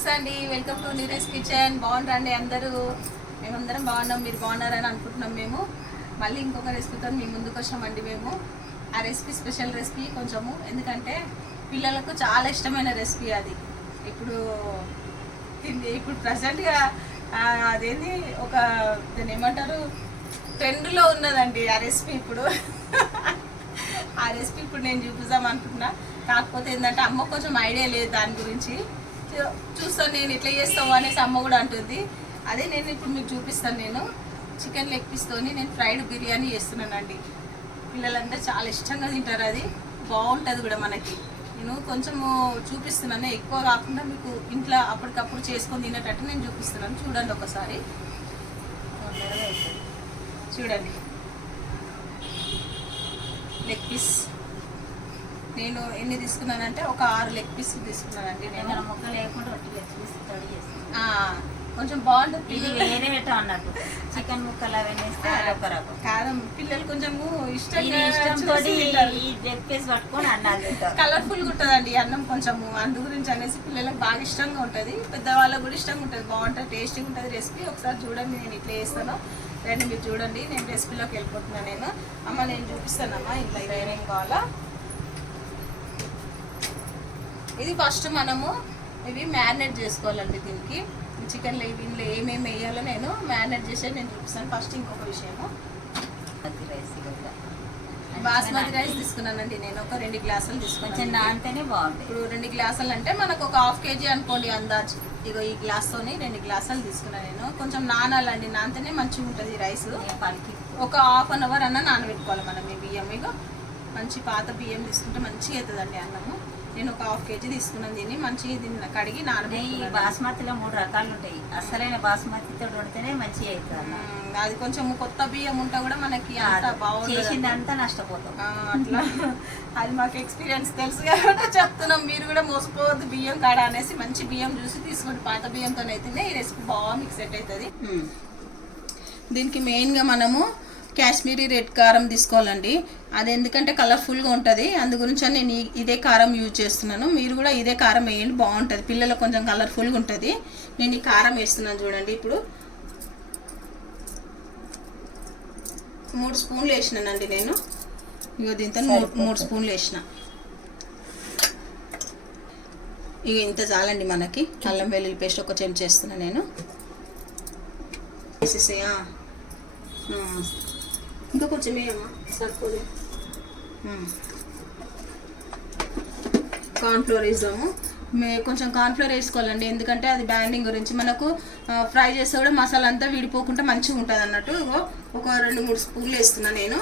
నమస్తే అండి, welcome to నీరేస్ kitchen. బాగుంటారండి అందరూ? మేమందరం బాగున్నాం, మీరు బాగున్నారని అనుకుంటున్నాం. మేము మళ్ళీ ఇంకొక రెసిపీతో మీ ముందుకు వచ్చామండి. మేము ఆ రెసిపీ స్పెషల్ రెసిపీ కొంచెము, ఎందుకంటే పిల్లలకు చాలా ఇష్టమైన రెసిపీ అది. ఇప్పుడు ప్రజెంట్గా అదేంటి ఒక దాన్ని ఏమంటారు, ట్రెండ్లో ఉన్నదండి ఆ రెసిపీ. ఇప్పుడు ఆ రెసిపీ ఇప్పుడు నేను చూపిద్దాం అనుకుంటున్నా. కాకపోతే ఏంటంటే అమ్మ కొంచెం ఐడియా లేదు దాని గురించి. చూస్తాను నేను ఇట్లా చేస్తావు అనేసి అమ్మ కూడా అంటుంది. అదే నేను ఇప్పుడు మీకు చూపిస్తాను. నేను చికెన్ లెగ్ పీస్తోని నేను ఫ్రైడ్ బిర్యానీ చేస్తున్నానండి. పిల్లలందరూ చాలా ఇష్టంగా తింటారు, అది బాగుంటుంది కూడా. మనకి నేను కొంచెము చూపిస్తున్నాను, ఎక్కువ కాకుండా మీకు ఇంట్లో అప్పటికప్పుడు చేసుకొని తినేటట్టు నేను చూపిస్తున్నాను. చూడండి ఒకసారి, చూడండి. లెగ్ పీస్ నేను ఎన్ని తీసుకున్నానంటే ఒక 6 లెగ్ పీస్ తీసుకున్నానండి. నేను ముక్క లేకుండా లెగ్ పీస్ కొంచెం బాగుంటుంది. ఇది వేరే అన్నట్టు చికెన్ ముక్కలు అవన్నీ వేస్తే ఒక రకం కారం. పిల్లలు కొంచెము ఇష్టంతో లెగ్ పీస్ పట్టుకొని అన్నాలు కలర్ఫుల్గా ఉంటుందండి అన్నం కొంచెము. అందు గురించి అనేసి పిల్లలకు బాగా ఇష్టంగా ఉంటుంది, పెద్దవాళ్ళకు కూడా ఇష్టంగా ఉంటుంది, బాగుంటుంది, టేస్టీగా ఉంటుంది రెసిపీ. ఒకసారి చూడండి నేను ఇట్లా చేస్తాను. రండి మీరు చూడండి. నేను రెసిపీలోకి వెళ్ళిపోతున్నాను. నేను అమ్మ నేను చూపిస్తానమ్మా ఇంట్లో ఏమేమి కావాలా. ఇది ఫస్ట్ మనము ఇవి మ్యారినేట్ చేసుకోవాలండి. దీనికి చికెన్లో ఇందులో ఏమేమి వేయాలో నేను మ్యారినేట్ చేసేది నేను చూపిస్తాను. ఫస్ట్ ఇంకొక విషయము, బాస్మతి రైస్ తీసుకున్నానండి. నేను ఒక 2 గ్లాసులు తీసుకున్నాను. నానితేనే బాగుంటుంది. ఇప్పుడు 2 గ్లాసులు అంటే మనకు ఒక 1/2 kg అనుకోండి అందాజు. ఇగో ఈ గ్లాస్తోని 2 గ్లాసులు తీసుకున్నాను నేను. కొంచెం నానాలండి, నానితేనే మంచిగా ఉంటుంది రైస్. ఒక 1/2 hour అన్న నానబెట్టుకోవాలి మనం ఈ బియ్యం. ఇగో మంచి పాత బియ్యం తీసుకుంటే మంచిగా అవుతుందండి అన్నము. నేను ఒక 1/2 kg తీసుకున్నాను. దీన్ని మంచిగా దీన్ని కడిగి నానబెట్టి. బాస్మతిలో 3 రకాలు ఉంటాయి. అసలైన బాస్మతితో వండితేనే మంచిగా అవుతుంది. అది కొంచెం కొత్త బియ్యం ఉంటే కూడా మనకి అంత బాగుంటుంది, చేసిందంతా నష్టపోతాం అట్లా. అది మాకు ఎక్స్పీరియన్స్ తెలుసు కాబట్టి చెప్తున్నాం. మీరు కూడా మోసపోవద్దు బియ్యం కాడ అనేసి. మంచి బియ్యం చూసి తీసుకోండి. పాత బియ్యంతో అయితేనే ఈ రెసిపీ బాగా మీకు సెట్ అవుతుంది. దీనికి మెయిన్గా మనము కాశ్మీరీ రెడ్ కారం తీసుకోవాలండి. అది ఎందుకంటే కలర్ఫుల్గా ఉంటుంది, అందు గురించి నేను ఇదే కారం యూజ్ చేస్తున్నాను. మీరు కూడా ఇదే కారం వేయండి, బాగుంటుంది. పిల్లలకు కొంచెం కలర్ఫుల్గా ఉంటుంది. నేను ఈ కారం వేస్తున్నాను చూడండి. ఇప్పుడు 3 స్పూన్లు వేసినానండి నేను. ఇక దీంతో 3 స్పూన్లు వేసిన. ఇక ఇంత చాలండి మనకి. అల్లం వెల్లుల్లి పేస్ట్ ఒక చెంచా వేస్తున్నాను నేను. వేసేసేయా ఇంకా కొంచెం వేయమ్మా, సరిపోదు. కార్న్ఫ్లోర్ వేసాము. కొంచెం కార్న్ఫ్లోర్ వేసుకోవాలండి, ఎందుకంటే అది బ్యాండింగ్ గురించి. మనకు ఫ్రై చేస్తే కూడా మసాలా అంతా విడిపోకుండా మంచిగా ఉంటుంది అన్నట్టు. ఒక 2-3 స్పూన్లు వేస్తున్నా నేను.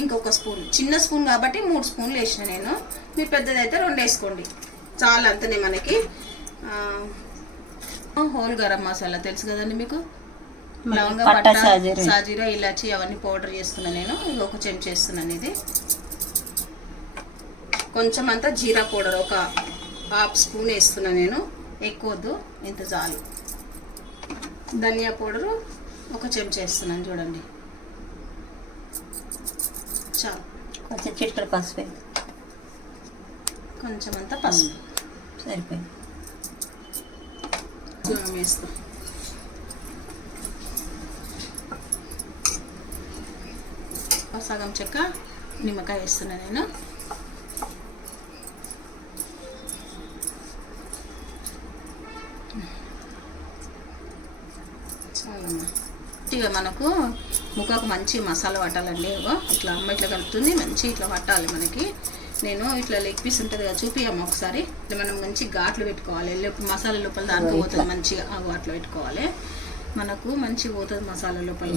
ఇంకొక స్పూన్, చిన్న స్పూన్ కాబట్టి 3 స్పూన్లు వేసిన నేను. మీరు పెద్దదైతే 2 వేసుకోండి చాలా. అంతనే మనకి. హోల్ గరం మసాలా తెలుసు కదండి మీకు. లవంగ, పట్ట, సాజీరా, ఇలాచి అవన్నీ పౌడర్ చేస్తున్నాను నేను. ఇది ఒక చెంచా చేస్తున్నాను. ఇది కొంచెం అంతా జీరా పౌడర్ ఒక 1/2 స్పూన్ వేస్తున్నాను నేను. ఎక్కువ వద్దు, ఇంత చాలు. ధనియా పౌడరు ఒక చెంచా వేస్తున్నాను చూడండి, చాలు. కొంచెం చిటికెడు పసుపు, కొంచెం అంతా పసుపు సరిపోయింది. వేస్తాం. సగం చెక్క నిమ్మకాయ వేస్తున్నాను నేను. చాలమ్మా. ఇక మనకు ముక్కకు మంచి మసాలా పట్టాలండి. ఇట్లా అమ్మ ఇట్లా కలుపుతుంది, మంచి ఇట్లా పట్టాలి మనకి. నేను ఇట్లా లెగ్ పీస్ ఉంటుంది కదా, చూపియమ్మ ఒకసారి. ఇట్లా మనం మంచి ఘాట్లు పెట్టుకోవాలి. మసాలా లోపల దాంట్లో పోతుంది మంచిగా. అట్లా పెట్టుకోవాలి, మనకు మంచిగా పోతుంది మసాలా లోపల.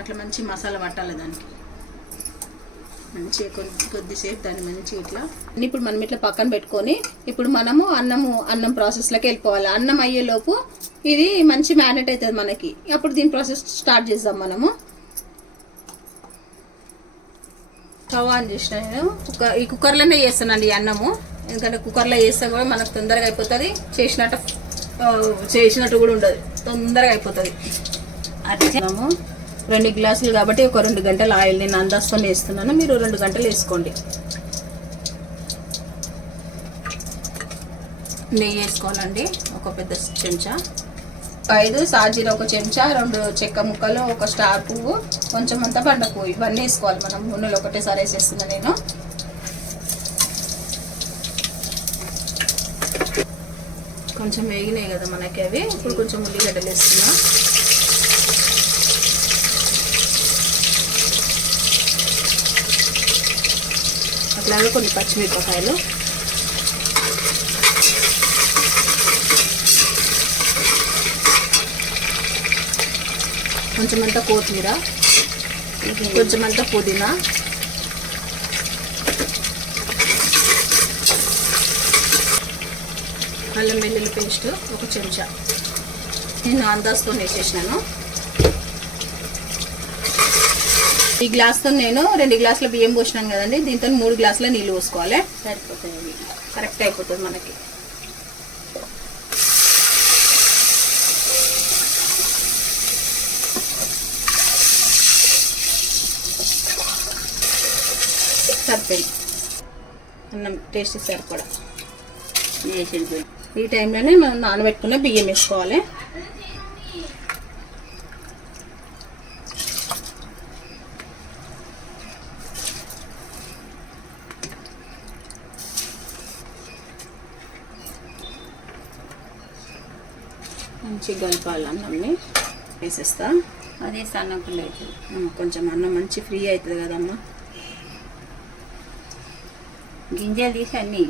అట్లా మంచి మసాలా పట్టాలి దానికి మంచిగా. కొద్దిసేపు దాన్ని మంచిగా ఇట్లా. ఇప్పుడు మనం ఇట్లా పక్కన పెట్టుకొని ఇప్పుడు మనము అన్నం ప్రాసెస్లోకి వెళ్ళిపోవాలి. అన్నం అయ్యేలోపు ఇది మంచి మ్యారినేట్ అవుతుంది మనకి. అప్పుడు దీని ప్రాసెస్ స్టార్ట్ చేద్దాం మనము. స్టవ్ ఆన్ చేసిన నేను. ఈ కుక్కర్లోనే చేస్తానండి ఈ అన్నము, ఎందుకంటే కుక్కర్లో చేస్తే కూడా మనకు తొందరగా అయిపోతుంది. చేసినట్టు కూడా ఉండదు, తొందరగా అయిపోతుంది. అది 2 గ్లాసులు కాబట్టి ఒక 2 గంటల ఆయిల్ నేను అందాజుతో వేస్తున్నాను. మీరు 2 గంటలు వేసుకోండి. నెయ్యి వేసుకోవాలండి, ఒక పెద్ద చెంచా. 5 సాజీర ఒక చెంచా, 2 చెక్క ముక్కలు, ఒక స్టార్ పువ్వు, కొంచెం అంతా బండ పువ్వు, ఇవన్నీ వేసుకోవాలి మనం. నూనెలో ఒకటేసారి వేసేస్తున్నా నేను. కొంచెం వేగినాయి కదా మనకి అవి. ఇప్పుడు కొంచెం ఉల్లిగడ్డలు వేస్తున్నా. అట్లాగే కొన్ని పచ్చిమిరపకాయలు, కొంచెం అంతా కొత్తిమీర, కొంచెం అంతా పుదీనా, అల్లం వెల్లుల్లి పేస్ట్ ఒక చెంచా. నేను అందాజుతో వేసేసినాను. ఈ గ్లాస్తో నేను 2 గ్లాసుల బియ్యం పోసినాను కదండి, దీంతో 3 గ్లాసుల నీళ్ళు పోసుకోవాలి. సరిపోతుంది, కరెక్ట్ అయిపోతుంది మనకి. సరిపోయింది, అన్నం టేస్ట్ సరిపడా వేసేది. ఈ టైంలోనే మనం నానబెట్టుకున్న బియ్యం వేసుకోవాలి. మంచిగా కలపాలి, అన్నంని వేసేస్తా. అదే సన్నపులు అవుతుంది, కొంచెం అన్నం మంచి ఫ్రీ అవుతుంది కదమ్మా. గింజలు తీసి అన్నీ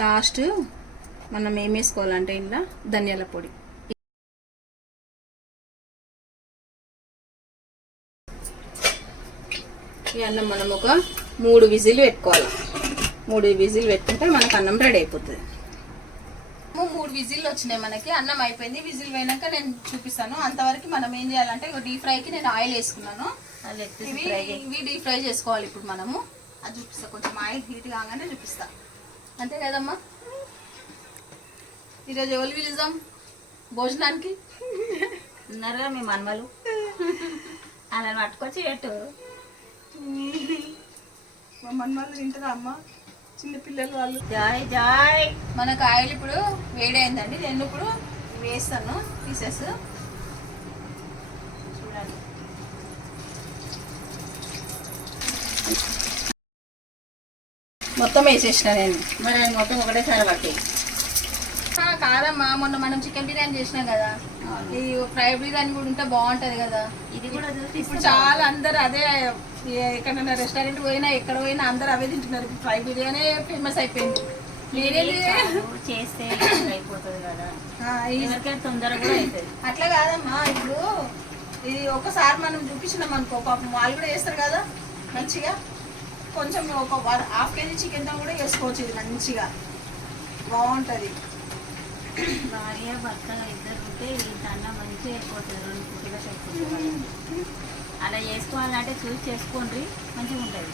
లాస్ట్ మనం ఏం వేసుకోవాలంటే ఇంట్లో ధనియాల పొడి. ఈ అన్నం మనం ఒక 3 విజిల్ పెట్టుకోవాలి. 3 విజిల్ పెట్టుకుంటే మనకు అన్నం రెడీ అయిపోతుంది. 3 విజిల్ వచ్చినాయి మనకి, అన్నం అయిపోయింది. విజిల్ పోయినాక నేను చూపిస్తాను. అంతవరకు మనం ఏం చేయాలంటే డీప్ ఫ్రైకి నేను ఆయిల్ వేసుకున్నాను. ఇవి డీప్ ఫ్రై చేసుకోవాలి ఇప్పుడు మనము. అది చూపిస్తా, కొంచెం ఆయిల్ హీట్ కాగానే చూపిస్తా. అంతే కదమ్మా. ఈరోజు ఎవరు పిలుద్దాం భోజనానికి? ఉన్నారుగా మీ మనమలు, అలా పట్టుకొచ్చి పెట్టు. మా మనమలు తింటారా అమ్మ? చిన్నపిల్లలు వాళ్ళు. Joy Joy. మనకు ఆయిల్ ఇప్పుడు వేడి అయిందండి. నేను ఇప్పుడు వేస్తాను పీసెస్. చూడండి, మొత్తం వేసేసిన నేను. మరి అది మొత్తం ఒకటేసారి పట్టి. కాదమ్మా, మొన్న మనం చికెన్ బిర్యానీ చేసినాం కదా, ఈ ఫ్రై బిర్యానీ కూడా ఉంటే బాగుంటది కదా. ఇది కూడా ఇప్పుడు చాలా అందరు అదే, ఎక్కడైనా రెస్టారెంట్ పోయినా ఎక్కడ పోయినా అందరు అవే తింటున్నారు. ఫ్రై బిర్యానీ ఫేమస్ అయిపోయింది. చేస్తే అయిపోతుంది కదా, ఎవరికైనా తొందరగా కూడా అవుతుంది. అట్లా కాదమ్మా, ఇప్పుడు ఇది ఒకసారి మనం చూపించినాం అనుకో, పాపం వాళ్ళు కూడా చేస్తారు కదా మంచిగా. కొంచెం ఒక 1/2 కేజీ చికెన్తో కూడా వేసుకోవచ్చు. ఇది మంచిగా బాగుంటుంది. భార్య భర్త ఇద్దరు ఉంటే ఇంతన్నా మంచిగా అయిపోతుంది. 2 పూటగా చెప్పుకుంటుంది. అలా చేసుకోవాలంటే చూసి చేసుకోండి, మంచిగా ఉంటుంది.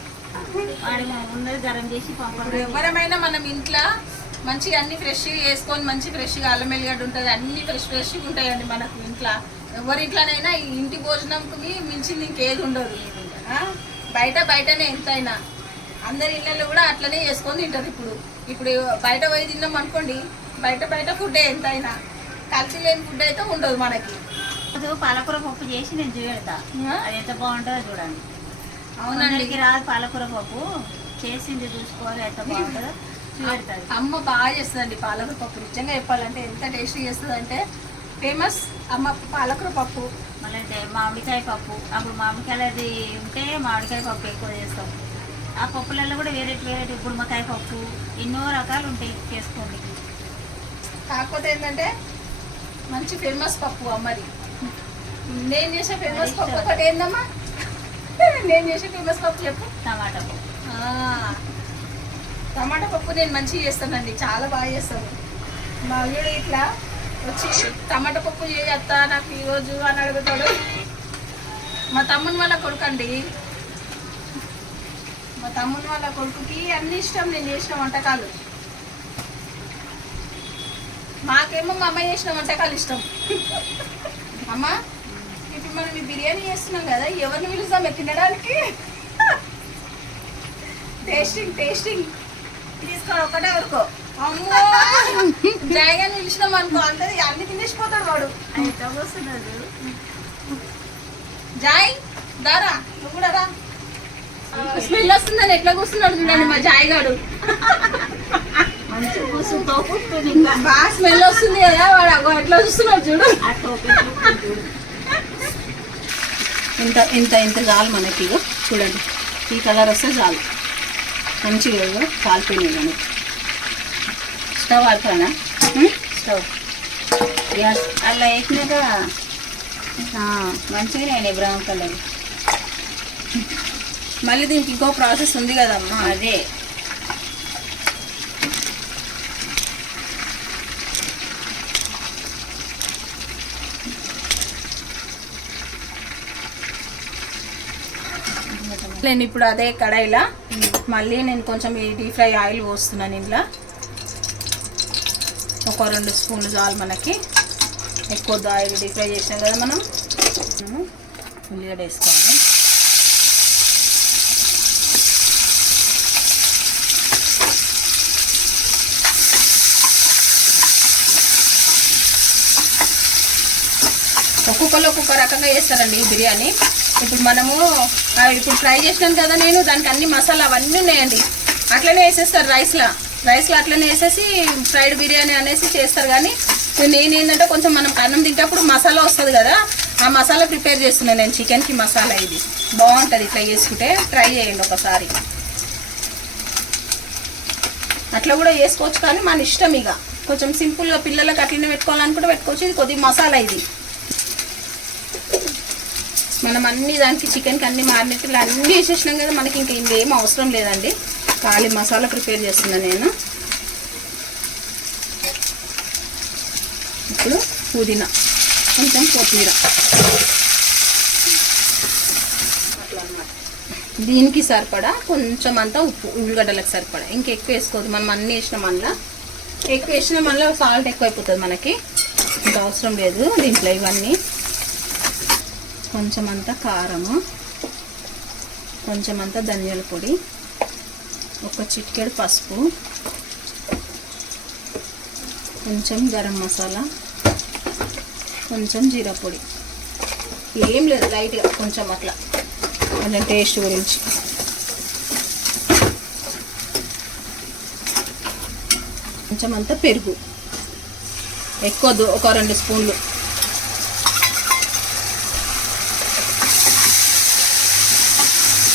వాడి ఉన్నది గరం చేసి పంపడం. ఎవరమైనా మనం ఇంట్లో మంచిగా అన్ని ఫ్రెష్గా వేసుకొని, మంచి ఫ్రెష్గా అల్లం వెల్లిగడ్డ ఉంటుంది, అన్ని ఫ్రెష్గా ఉంటాయండి మనకు ఇంట్లో. ఎవరింట్లోనైనా ఈ ఇంటి భోజనంకి మించింది ఇంకేది ఉండదు. బయటనే ఎంతైనా అందరి ఇళ్ళల్లో కూడా అట్లనే చేసుకొని తింటారు. ఇప్పుడు బయట పోయి తిన్నాం అనుకోండి, బయట ఫుడ్ ఎంతైనా కల్తీ లేని ఫుడ్ అయితే ఉండదు మనకి. పాలకూర పప్పు చేసి నేను చూపెడతా, అది ఎంత బాగుంటుందో చూడండి. అవునండి, రాదు పాలకూర పప్పు చేసింది చూసుకోవాలి, ఎంత బాగుంటుందో చూపెడతాది. అమ్మ బాగా చేస్తుందండి పాలకూర పప్పు. నిజంగా చెప్పాలంటే ఎంత టేస్టీ చేస్తుంది అంటే ఫేమస్ అమ్మ పాలకూర పప్పు. మళ్ళీ మామిడికాయ పప్పు, అప్పుడు మామిడికాయలు అది ఉంటే మామిడికాయ పప్పు ఎక్కువ చేస్తాం. ఆ పప్పులలో కూడా వేరే గుమ్మకాయ పప్పు, ఎన్నో రకాలు ఉంటాయి, చేసుకోండి. కాకపోతే ఏంటంటే మంచి ఫేమస్ పప్పు అమ్మది. నేను చేసే ఫేమస్ పప్పు ఒకటి ఏందమ్మా? నేను చేసే ఫేమస్ పప్పు చెప్పు. టమాటా పప్పు. టమాటా పప్పు నేను మంచిగా చేస్తానండి, చాలా బాగా చేస్తాను. మా అల్లుడు ఇట్లా వచ్చి టమాటా పప్పు చేయత్తా నాకు ఈరోజు అని అడుగుతాడు. మా తమ్ముని వాళ్ళ కొడుకు అండి, మా తమ్ముని వాళ్ళ కొడుకుకి అన్ని ఇష్టం నేను చేసిన వంటకాలు. మాకేమో మా అమ్మ చేసిన వంటకాలు ఇష్టం. అమ్మ ఇప్పుడు ఇప్పుడు మనం ఈ బిర్యానీ చేస్తున్నాం కదా, ఎవరిని పిలుస్తాం తినడానికి? టేస్టింగ్ తీసుకో ఒకటే ఊరుకో. అమ్మో జాయిగాని పిలిచినాం అనుకో అంటే అన్ని తినేసిపోతాడు వాడు. ఎట్లా వస్తున్నాడు జాయ్ దారా, నువ్వు కూడా రా. స్మెల్ వస్తుందని ఎట్లా కూర్చున్నాడు చూడండి మా జాయ్ గాడు. మంచి కూసుతో కూర్చుంది. ఇంకా బాగా స్మెల్ వస్తుంది కదా, వాడు ఎట్లా చూస్తున్నాడు చూడు. ఆ టోపీ చూడు. ఇంత చాలు మనకి. ఇగో చూడండి, ఈ కలర్ వస్తే చాలు. మంచిగా కాలిపోయినాయి మనకి. స్టవ్ ఆడుతానా? స్టవ్ గ్యాస్ అలా వేసినాక మంచిగానే అయినాయి బ్రౌన్ కలర్. మళ్ళీ దీనికి ఇంకో ప్రాసెస్ ఉంది కదమ్మా. అదే నేను ఇప్పుడు అదే కడాయిలా మళ్ళీ నేను కొంచెం ఈ డీప్ ఫ్రై ఆయిల్ పోస్తున్నాను. ఇంట్లో ఒక 2 స్పూన్లు చాలు మనకి. ఎక్కువ ఆయిల్ డీప్ ఫ్రై చేసినాం కదా మనం. ఉల్లిగడ్డ వేసుకోవాలి. ఒక్కొక్కరు ఒక్కొక్క రకంగా చేస్తారండి ఈ బిర్యానీ. ఇప్పుడు మనము ఇప్పుడు ఫ్రై చేసినాను కదా నేను, దానికి అన్ని మసాలా అవన్నీ ఉన్నాయండి. అట్లనే వేసేస్తారు రైస్లో అట్లనే వేసేసి ఫ్రైడ్ బిర్యానీ అనేసి చేస్తారు. కానీ నేను ఏంటంటే కొంచెం మనం అన్నం తింటప్పుడు మసాలా వస్తుంది కదా, ఆ మసాలా ప్రిపేర్ చేస్తున్నాను నేను. చికెన్కి మసాలా ఇది బాగుంటుంది. ఇట్లా చేసుకుంటే ట్రై చేయండి ఒకసారి. అట్లా కూడా చేసుకోవచ్చు, కానీ మన ఇష్టం. ఇక కొంచెం సింపుల్గా పిల్లలకు అట్లనే పెట్టుకోవాలనుకుంటే పెట్టుకోవచ్చు. ఇది కొద్దిగా మసాలా ఇది. మనం అన్ని దానికి చికెన్కి అన్ని మారినట్లు అన్నీ వేసేసినాం కదా, మనకి ఇంకా ఇంకేం అవసరం లేదండి. ఖాళీ మసాలా ప్రిపేర్ చేస్తున్నాను నేను. ఇప్పుడు పుదీనా, కొంచెం కొత్తిమీర అట్లా అన్నమాట. దీనికి సరిపడా కొంచెం అంతా ఉప్పు, ఉల్లిగడ్డలకు సరిపడా. ఇంకెక్కువ వేసుకోవద్దు, మనం అన్నీ వేసినాం. అందులో ఎక్కువ వేసినాం, మళ్ళీ సాల్ట్ ఎక్కువ అయిపోతుంది మనకి. ఇంకా అవసరం లేదు దీంట్లో ఇవన్నీ. కొంచెం అంతా కారము, కొంచెం అంతా ధనియాల పొడి, ఒక చిటికెడు పసుపు, కొంచెం గరం మసాలా, కొంచెం జీరా పొడి. ఏం లేదు, లైట్గా కొంచెం అట్లా కొంచెం టేస్ట్ గురించి. కొంచెం అంతా పెరుగు, ఎక్కువ ఒక 2 స్పూన్లు.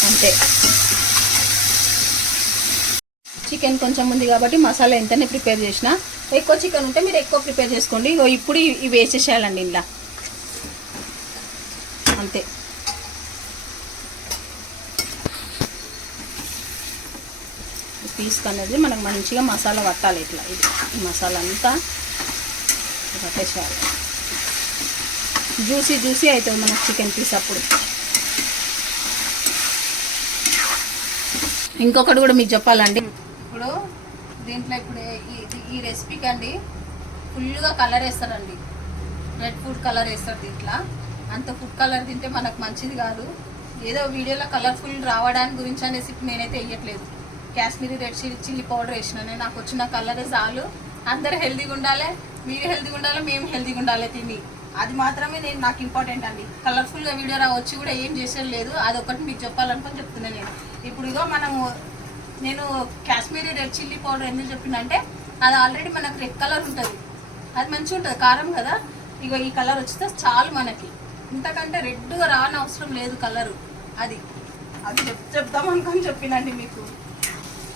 అంతే. చికెన్ కొంచెం ఉంది కాబట్టి మసాలా ఎంతనే ప్రిపేర్ చేసినా, ఎక్కువ చికెన్ ఉంటే మీరు ఎక్కువ ప్రిపేర్ చేసుకోండి. ఇప్పుడు ఇవి వేసేసేయాలండి ఇలా. అంతే. పీస్ అనేది మనకు మంచిగా మసాలా పట్టాలి. ఇట్లా ఇది ఈ మసాలా అంతా పట్టేసేయాలి. జ్యూసీ అవుతుంది మనకు చికెన్ పీస్ అప్పుడు. ఇంకొకటి కూడా మీకు చెప్పాలండి. ఇప్పుడు దీంట్లో ఇప్పుడు ఈ రెసిపీకి అండి ఫుల్గా కలర్ వేస్తారండి. రెడ్ ఫుడ్ కలర్ వేస్తారు దీంట్లో. అంత ఫుడ్ కలర్ తింటే మనకు మంచిది కాదు. ఏదో వీడియోలో కలర్ఫుల్ రావడానికి గురించి అనేసి నేనైతే వేయట్లేదు. కాశ్మీరీ రెడ్ చిల్లీ పౌడర్ వేసిన నేను. నాకు వచ్చిన కలరే చాలు. అందరూ హెల్తీగా ఉండాలి, మీరు హెల్తీగా ఉండాలి, మేము హెల్తీగా ఉండాలి తిని. అది మాత్రమే నాకు ఇంపార్టెంట్ అండి. కలర్ఫుల్గా వీడియో వచ్చి కూడా ఏం చేసేది లేదు. అది ఒకటి మీకు చెప్పాలనుకొని చెప్తున్నాను నేను. ఇప్పుడు ఇగో నేను కాశ్మీరీ రెడ్ చిల్లీ పౌడర్ ఎందుకు చెప్పినంటే, అది ఆల్రెడీ మనకు రెడ్ కలర్ ఉంటుంది. అది మంచిగా ఉంటుంది, కారం కదా. ఇగో ఈ కలర్ వచ్చితే చాలు మనకి. ఇంతకంటే రెడ్గా రాని అవసరం లేదు కలరు. అది చెప్తాం అనుకొని చెప్పినండి మీకు.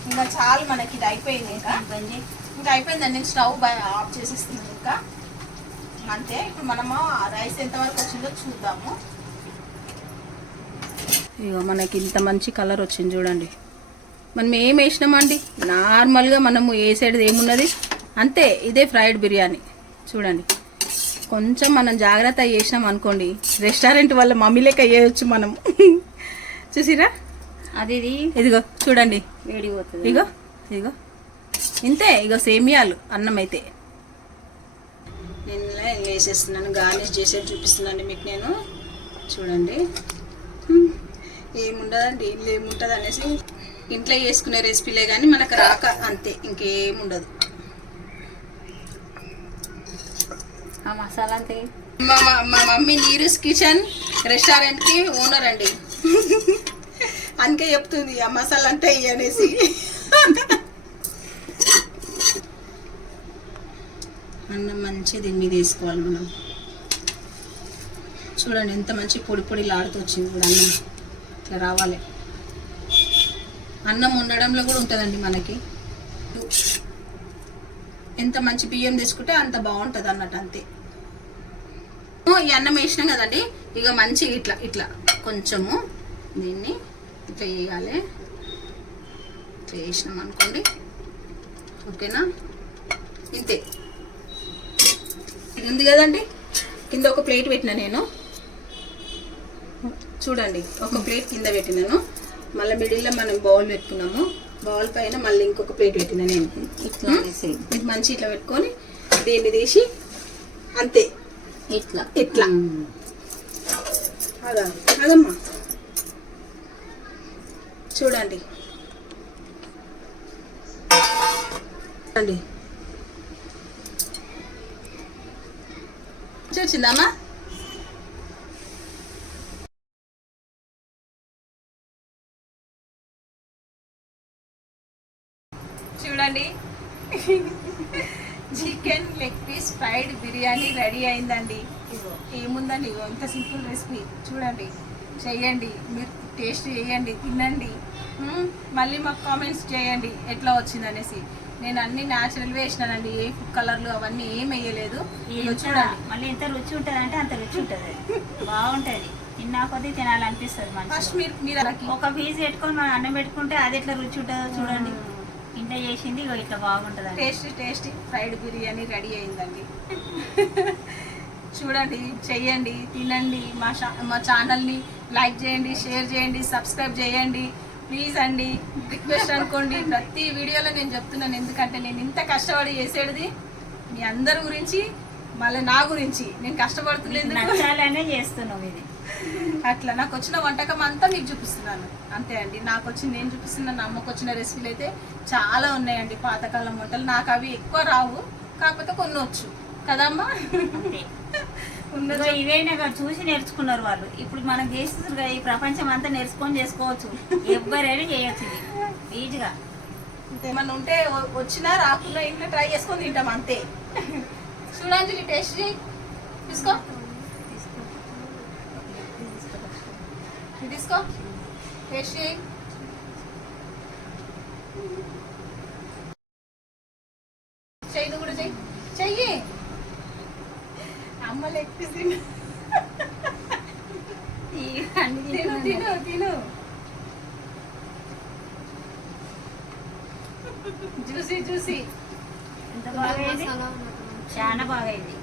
ఇంకా చాలు మనకి. ఇది అయిపోయింది. ఇంకా అయిపోయిందండి. నేను స్టవ్ ఆఫ్ చేసేస్తున్నాను. ఇంకా అంతే. ఇప్పుడు మనము రైస్ ఎంతవరకు వచ్చిందో చూద్దాము. ఇగో మనకి ఇంత మంచి కలర్ వచ్చింది చూడండి. మనం ఏం వేసినామండి, నార్మల్గా మనము వేసేది ఏమున్నది అంతే. ఇదే ఫ్రైడ్ బిర్యానీ చూడండి. కొంచెం మనం జాగ్రత్త చేసినాం అనుకోండి, రెస్టారెంట్ వాళ్ళ మమ్మీ లెక్క వేయచ్చు మనం. చూసిరా అది ఇదిగో చూడండి, వేడిపోతుంది. ఇగో ఇంతే. ఇగో సేమియాలు అన్నం అయితే నేను వేసేస్తున్నాను. గార్నిష్ చేసేది చూపిస్తున్నాను మీకు నేను. చూడండి ఏముండదండి, ఏముంటుంది అనేసి ఇంట్లో చేసుకునే రెసిపీలే కానీ మనకు రాక అంతే, ఇంకేముండదు. ఆ మసాలా అంతే. మా మమ్మీ నీరూస్ కిచెన్ రెస్టారెంట్కి ఓనర్ అండి, అందుకే చెప్తుంది ఆ మసాలా అంతా అనేసి. అన్నం మంచి దీని మీద వేసుకోవాలి మనం. చూడండి ఎంత మంచి పొడి పొడి లాడుతూ వచ్చింది కూడా అన్నం, ఇట్లా రావాలి. అన్నం ఉండడంలో కూడా ఉంటుందండి మనకి, ఎంత మంచి బియ్యం తీసుకుంటే అంత బాగుంటుంది అన్నట్టు, అంతే. ఈ అన్నం వేసినాం కదండి, ఇక మంచి ఇట్లా ఇట్లా కొంచెము దీన్ని ఇట్లా వేయాలి. ఇట్లా వేసినాం అనుకోండి, ఓకేనా, ఇంతే. ఇది ఉంది కదండి, కింద ఒక ప్లేట్ పెట్టినా నేను, చూడండి ఒక ప్లేట్ కింద పెట్టినాను, మళ్ళీ మిడిల్లో మనం బౌల్ పెట్టుకున్నాము, బౌల్ పైన మళ్ళీ ఇంకొక ప్లేట్ పెట్టినా నేను. ఇట్లా ఇది మంచి ఇట్లా పెట్టుకొని దీన్ని తీసి అంతే ఇట్లా ఇట్లా అదమ్మా. చూడండి చూడండి వచ్చిందమ్మా. చూడండి chicken leg piece fried biryani ready అయిందండి. ఇగో ఏముందండి, ఇగో ఇంత సింపుల్ రెసిపీ. చూడండి, చెయ్యండి, మీరు టేస్ట్ చేయండి, తినండి, మళ్ళీ మాకు కామెంట్స్ చేయండి ఎట్లా వచ్చింది అనేసి. నేను అన్ని న్యాచురల్ వేసినానండి, ఏ ఫుడ్ కలర్లు అవన్నీ ఏం వేయలేదు. చూడండి మళ్ళీ ఎంత రుచి ఉంటుంది అంటే అంత రుచి ఉంటుంది, బాగుంటుంది. తిన్నా కొద్దీ తినాలనిపిస్తుంది. ఫస్ట్ మీరు ఒక పీస్ పెట్టుకొని మనం అన్నం పెట్టుకుంటే అది ఎట్లా రుచి ఉంటుందో చూడండి. ఇంట్లో చేసింది ఇగో ఇట్లా బాగుంటుంది. టేస్టీ ఫ్రైడ్ బిర్యానీ రెడీ అయిందండి. చూడండి, చెయ్యండి, తినండి. మా ఛానల్ని లైక్ చేయండి, షేర్ చేయండి, సబ్స్క్రైబ్ చేయండి ప్లీజ్ అండి. రిక్వెస్ట్ అనుకోండి, ప్రతి వీడియోలో నేను చెప్తున్నాను, ఎందుకంటే నేను ఇంత కష్టపడి చేసేది మీ అందరి గురించి, మళ్ళీ నా గురించి. నేను కష్టపడుతులేదు, నచ్చాలనే చేస్తున్నాం ఇది. అట్లా నాకు వచ్చిన వంటకం అంతా మీకు చూపిస్తున్నాను, అంతే అండి. నాకు వచ్చింది నేను చూపిస్తున్నాను. నా అమ్మకు వచ్చిన రెసిపీలు అయితే చాలా ఉన్నాయండి, పాతకాలం వంటలు. నాకు అవి ఎక్కువ రావు, కాకపోతే కొన్ని వచ్చు కదమ్మా. ఇవేనా చూసి నేర్చుకున్నారు వాళ్ళు. ఇప్పుడు మనం చేస్తున్నారు, ఈ ప్రపంచం అంతా నేర్చుకొని చేసుకోవచ్చు, ఎవరైనా చేయొచ్చు ఈజీగా. ఏమన్నా ఉంటే వచ్చినా రాకుండా ఇంట్లో ట్రై చేసుకొని తింటాం, అంతే. చూడండి, టేస్ట్ చేయి, తీసుకో తీసుకో, టేస్ట్ చేయి. చెయ్యి కూడా చెయ్యి. అమ్మ లెక్క తిను తిను. జ్యూసీ ఎంత బాగా అయింది, చాలా బాగా అయింది.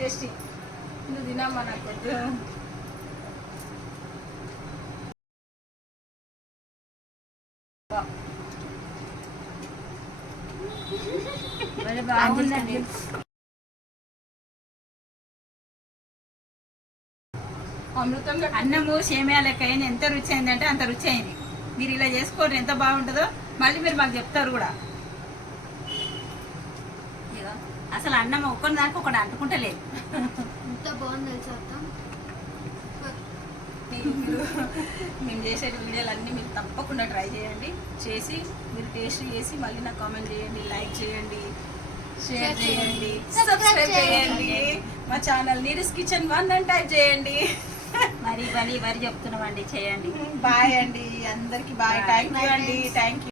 టేస్టీ నువ్వు తినమ్మా, నాకు వద్దు. బాగుందండి. అమృతంగా అన్నము సేమియా లెక్క అయింది. ఎంత రుచి అయిందంటే అంత రుచి అయింది. మీరు ఇలా చేసుకోండి, ఎంత బాగుంటుందో మళ్ళీ మీరు మాకు చెప్తారు కూడా. అసలు అన్నం ఒక్కరి దానికి ఒకటి అంటుకుంటలేదు, ఎంత బాగుంది మేము చేసే వీడియోలన్నీ మీరు తప్పకుండా ట్రై చేయండి. చేసి మీరు టేస్ట్ చేసి మళ్ళీ నాకు కామెంట్ చేయండి, లైక్ చేయండి, షేర్ చేయండి, సబ్స్క్రైబ్ చేయండి. మా ఛానల్ నీరస్ కిచెన్ 1 అని టైప్ చేయండి. మరి చెప్తున్నామండి, చేయండి. బాయ్ అండి అందరికి, బాయ్. థ్యాంక్ యూ అండి, థ్యాంక్ యూ.